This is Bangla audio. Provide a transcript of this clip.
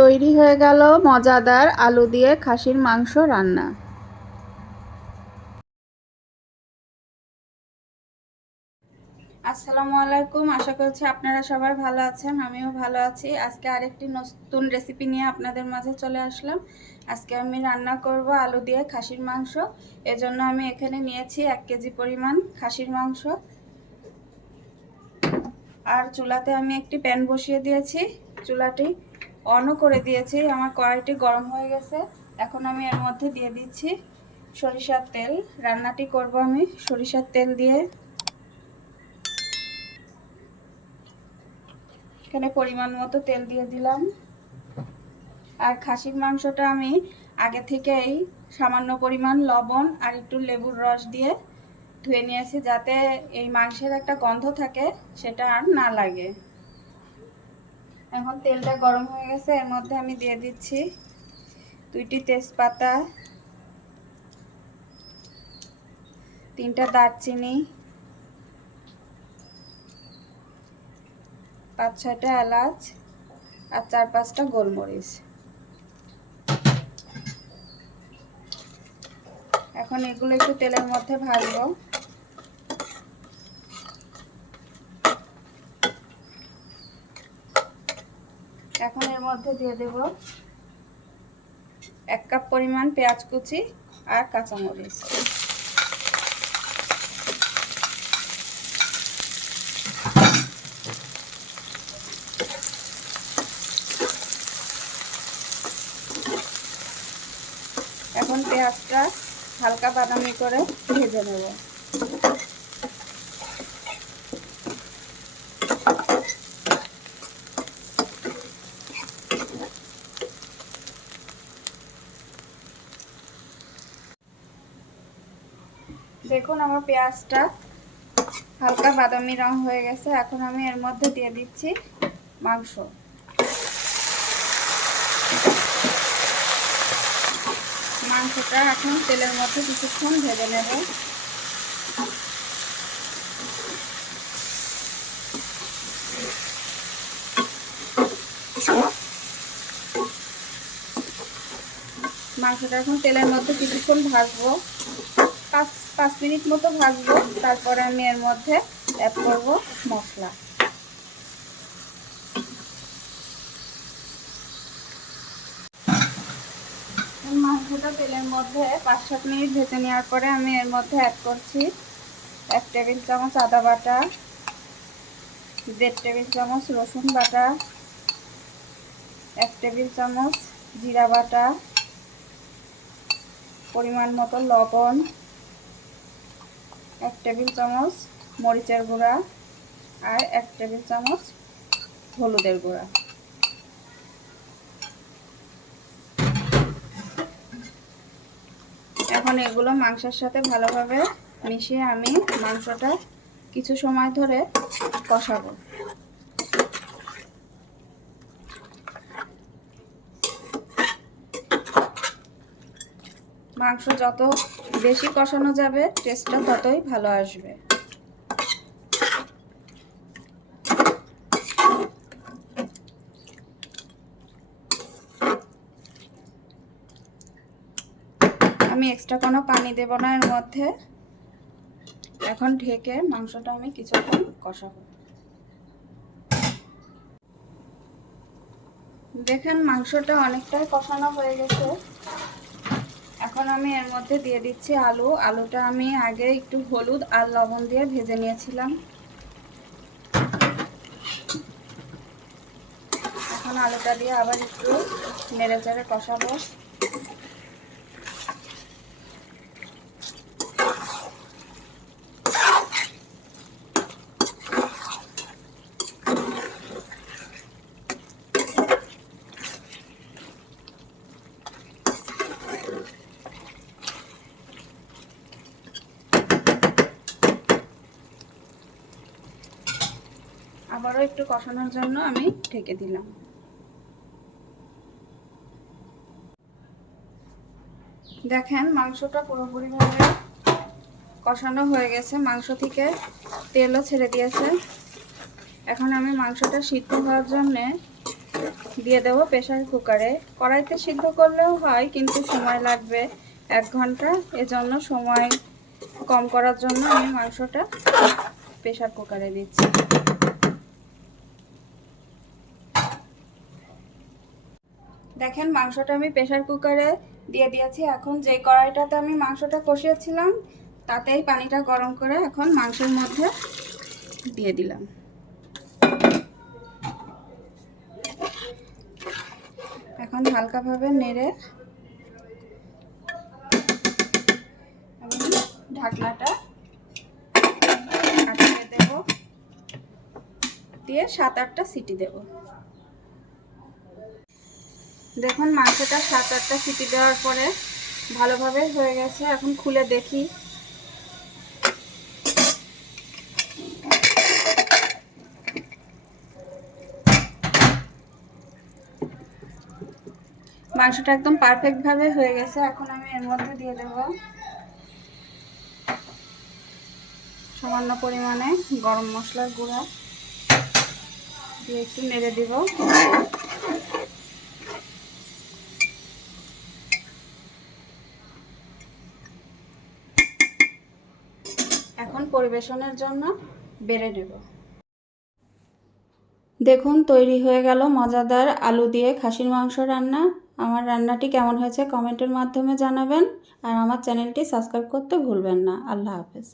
তৈরি হয়ে গেল মজাদার আলু দিয়ে খাসির মাংস রান্না। আসসালামু আলাইকুম, আশা করছি আপনারা সবাই ভালো আছেন, আমিও ভালো আছি। আজকে আরেকটি নতুন রেসিপি নিয়ে আপনাদের মাঝে চলে আসলাম। আজকে আমি রান্না করব আলু দিয়ে খাসির মাংস। এজন্য আমি এখানে নিয়েছি 1 কেজি পরিমাণ খাসির মাংস। আর চুলাতে আমি একটি প্যান বসিয়ে দিয়েছি, চুলাটি অনও করে দিয়েছি। আমার কড়াইটি গরম হয়ে গেছে। এখন আমি এর মধ্যে দিয়ে দিচ্ছি সরিষার তেল। রান্নাটি করব আমি সরিষার তেল দিয়ে। এখানে পরিমাণ মতো তেল দিয়ে দিলাম। আর খাসির মাংসটা আমি আগে থেকেই সামান্য পরিমাণ লবণ আর একটু লেবুর রস দিয়ে ধুয়ে নিয়েছি, যাতে এই মাংসের একটা গন্ধ থাকে, সেটা আর না লাগে। এখন তেলটা গরম হয়ে গেছে, এর মধ্যে আমি দিয়ে দিচ্ছি 2টি তেজপাতা, 3টা দারচিনি, 5-6টা এলাচ আর 4-5টা গোলমরিচ। এখন এগুলো একটু তেলের মধ্যে ভাজবো। এখন এর মধ্যে দিয়ে দেব 1 কাপ পরিমাণ পেঁয়াজ কুচি আর কাঁচামরিচ। এখন পেঁয়াজটা হালকা বাদামি করে ভেজে নেব। দেখুন আমার পেঁয়াজটা হালকা বাদামি রং হয়ে গেছে। এখন আমি এর মধ্যে দিয়ে দিচ্ছি মাংস। মাংসটা এখন তেলের মধ্যে কিছুক্ষণ ভেজে নেব। মাংসটা এখন তেলের মধ্যে কিছুক্ষণ ভাজবো, 5 মিনিট মতো ভাজবো। তারপরে আমি এর মধ্যে অ্যাড করব মশলা। মাংসটা তেলের মধ্যে 5-7 মিনিট ভেজে নেওয়ার পরে আমি এর মধ্যে অ্যাড করছি 1 টেবিল চামচ আদা বাটা, 1.5 টেবিল চামচ রসুন বাটা, 1 টেবিল চামচ জিরা বাটা, পরিমাণ মতো লবণ, 1 টেবিল চামচ মরিচের গুঁড়া আর 1 টেবিল চামচ হলুদের গুঁড়া। এখন এগুলো মাংসের সাথে ভালোভাবে মিশিয়ে আমি মাংসটা কিছু সময় ধরে কষাবো। মাংস যত বেশি কষানো যাবে টেস্টটা ততই ভালো আসবে। আমি এক্সট্রা কোনো পানি দেব না এর মধ্যে। এখন ঢেকে মাংসটা আমি কিছুক্ষণ কষাবো। দেখেন মাংসটা অনেকটাই কষানো হয়ে গেছে। এখন আমি এর মধ্যে দিয়ে দিচ্ছি আলু। আলুটা আমি আগে একটু হলুদ আর লবণ দিয়ে ভেজে নিয়েছিলাম। এখন আলুটা দিয়ে আবার একটু নেড়েচেড়ে কষাবো। আবারও একটু কষানোর জন্য আমি ঢেকে দিলাম। দেখেন মাংসটা পুরোপুরিভাবে কষানো হয়ে গেছে, মাংস থেকে তেলও ছেড়ে দিয়েছে। এখন আমি মাংসটা সিদ্ধ হওয়ার জন্য দিয়ে দেবো প্রেসার কুকারে। কড়াইতে সিদ্ধ করলেও হয়, কিন্তু সময় লাগবে 1 ঘন্টা। এজন্য সময় কম করার জন্য আমি মাংসটা প্রেসার কুকারে দিচ্ছি। দেখেন মাংসটা আমি প্রেসার কুকারে দিয়ে দিয়েছি। এখন যে কড়াইটাতে আমি মাংসটা কষিয়েছিলাম তাতেই পানিটা গরম করে এখন মাংসের মধ্যে দিয়ে দিলাম। এখন হালকাভাবে নেড়ে আমি ঢাকনাটা আটকে দেব, দিয়ে 7-8টা সিটি দেব। দেখুন মাংসটা 7-8টা সিটি দেওয়ার পরে ভালোভাবে হয়ে গেছে। এখন খুলে দেখি। মাংসটা একদম পারফেক্ট ভাবে হয়ে গেছে। এখন আমি এর মধ্যে দিয়ে দেব সামান্য পরিমাণে গরম মশলার গুঁড়া, দিয়ে একটু নেড়ে দিব। এখন পরিবেশনের জন্য বেড়ে নেব। দেখুন তৈরি হয়ে গেল মজাদার আলু দিয়ে খাসির মাংস রান্না। আমার রান্নাটি কেমন হয়েছে কমেন্টের মাধ্যমে জানাবেন, আর আমার চ্যানেলটি সাবস্ক্রাইব করতে ভুলবেন না। আল্লাহ হাফেজ।